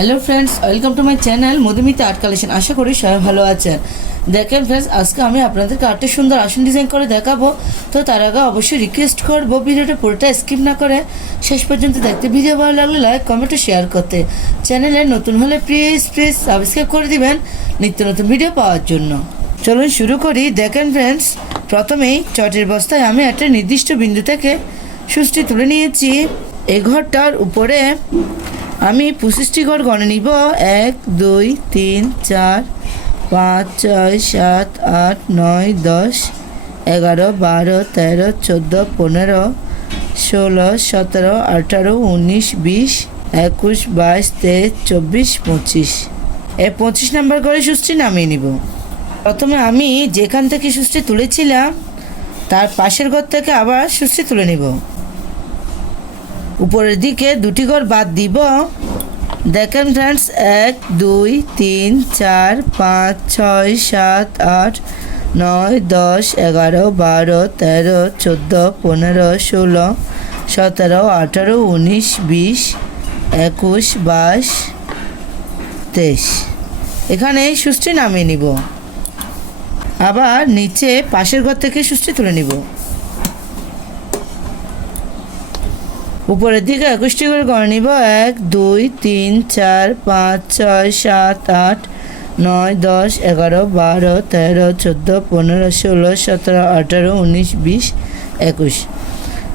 Hello friends, welcome to my channel Madhumita art collection. আশা করি সবাই ভালো আছেন। দেখেন ফ্রেন্ডস, আজকে আমি আপনাদেরকে আর্টের সুন্দর আসন ডিজাইন করে দেখাবো। তো তার আগে অবশ্যই রিকোয়েস্ট করবো ভিডিওটা পুরোটা স্কিপ না করে শেষ পর্যন্ত দেখতে। ভিডিও ভালো লাগলে লাইক কমেন্ট ও শেয়ার করতে, চ্যানেলে নতুন হলে প্লিজ সাবস্ক্রাইব করে দিবেন নিত্য নতুন ভিডিও পাওয়ার জন্য। চলুন শুরু করি। দেখেন ফ্রেন্ডস, প্রথমেই চটের বস্তায় আমি একটা নির্দিষ্ট বিন্দু থেকে সুচটি তুলে নিয়েছি। এই ঘরটার উপরে আমি 25টি ঘর গণে নিব। 1 2 3 4 5 6 7 8 9 10 11 12 13 14 15 16 17 18 19 20 21 22 23 24 25। এই 25 নম্বর ঘরে সুচটি নামিয়ে নিব। প্রথমে আমি যেখান থেকে সুচটি তুলেছিলাম তার পাশের ঘর থেকে আবার সুচটি তুলে নিব। উপরের দিকে দুটি ঘর বাদ দিব। দেখেন ফ্রেন্ডস, 1 2 3 4 5 6 7 8 9 10 11 12 13 14 15 16 17 18 19 20 21 22 23। এখানে সুচটি নামিয়ে নিব। আবার নিচে পাশের ঘর থেকে সুচটি তুলে নিব। উপরের দিকে 21টি করে গণে নিব। 1 2 3 4 5 6 7 8 9 10 11 12 13 14 15 16 17 18 19 20 21।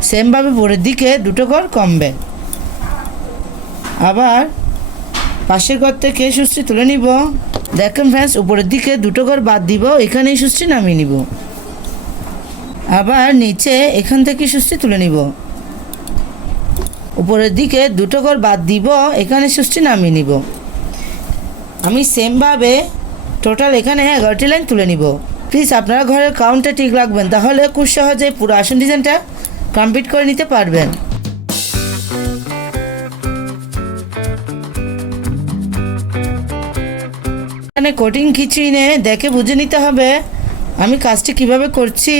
সেমভাবে উপরের দিকে দুটো ঘর কমবে। আবার পাশের ঘর থেকে সুচটি তুলে নিব। দেখেন ফ্রেন্ডস, উপরের দিকে দুটো ঘর বাদ দিব, এখানে এই সুচটি নামিয়ে নিব। আবার নিচে এখান থেকে সুচটি তুলে নিব। উপরের দিকে দুটো ঘর বাদ দিব, এখানে সুচটি নামিয়ে নিব। আমি সেমভাবে টোটাল এখানে 11টি লাইন তুলে নিব। প্লিজ আপনারা ঘরের কাউন্টটা ঠিক রাখবেন, তাহলে খুব সহজে পুরো আসন ডিজাইনটা কমপ্লিট করে নিতে পারবেন। এখানে কোটিং কিছুই নেই, দেখে বুঝে নিতে হবে আমি কাজটি কিভাবে করছি।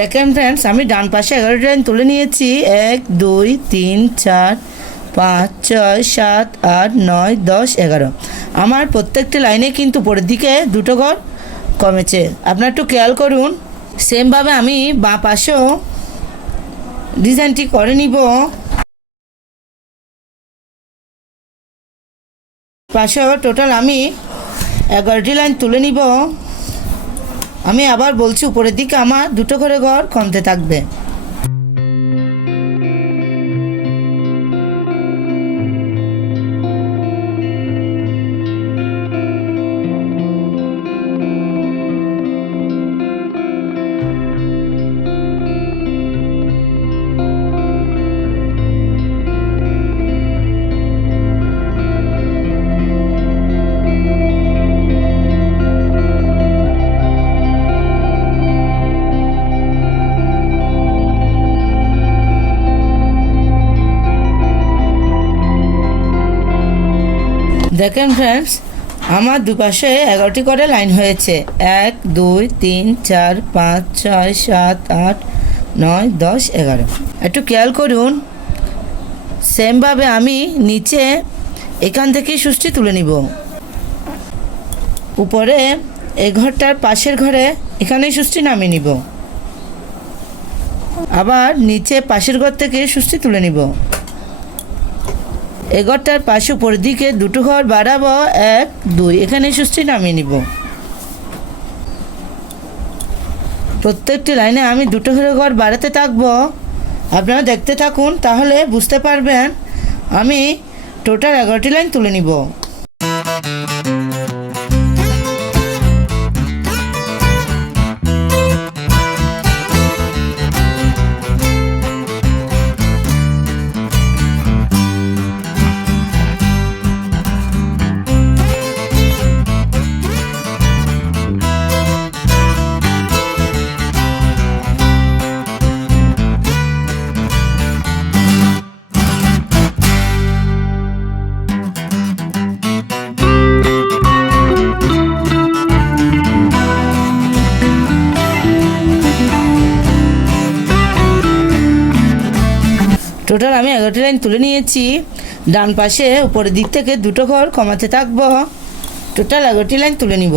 দেখেন ফ্রেন্ডস, আমি ডান পাশে 11টি লাইন তুলে নিয়েছি। 1 2 3 4 5 6 7 8 9 10 11। আমার প্রত্যেকটি লাইনে কিন্তু উপরের দিকে দুটো ঘর কমেছে, আপনারা একটু খেয়াল করুন। সেমভাবে আমি বাঁ পাশেও ডিজাইনটি করে নিব। পাশেও টোটাল আমি 11টি লাইন তুলে নিব। আমি আবার বলছি, উপরের দিকে আমার দুটো করে ঘর কমতে থাকবে। দেখেন ফ্রেন্ডস, আমার দুপাশে 11টি করে লাইন হয়েছে। 1 2 3 4 5 6 7 8 9 10 11। একটু খেয়াল করুন। সেমভাবে আমি নিচে এখান থেকে সুচটি তুলে নিব। উপরে এই ঘরটার পাশের ঘরে এখানেই সুচটি নামিয়ে নিব। আবার নিচে পাশের ঘর থেকে সুচটি তুলে নিব। এঘরটার পাশে উপরের দিকে দুটো ঘর বাড়াবো। 1 2, এখানে সুচটি নামিয়ে নিব। প্রত্যেকটি লাইনে আমি দুটো করে ঘর বাড়াতে থাকবো। আপনারা দেখতে থাকুন, তাহলে বুঝতে পারবেন আমি টোটাল 11টি লাইন তুলে নিব। টোটাল আমি 11টি লাইন তুলে নিয়েছি। ডান পাশে উপরের দিক থেকে 2টো ঘর কমাতে থাকবো। টোটাল 11টি লাইন তুলে নিব।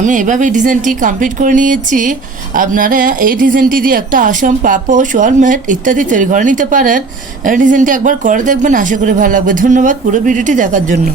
আমি এভাবেই ডিজাইনটি কমপ্লিট করে নিয়েছি। আপনারা এই ডিজাইনটি দিয়ে একটা আসন, পাপোশ, ওয়ালমেট ইত্যাদি তৈরি করে নিতে পারেন। এই ডিজাইনটি একবার করে দেখবেন, আশা করি ভালো লাগবে। ধন্যবাদ পুরো ভিডিওটি দেখার জন্য।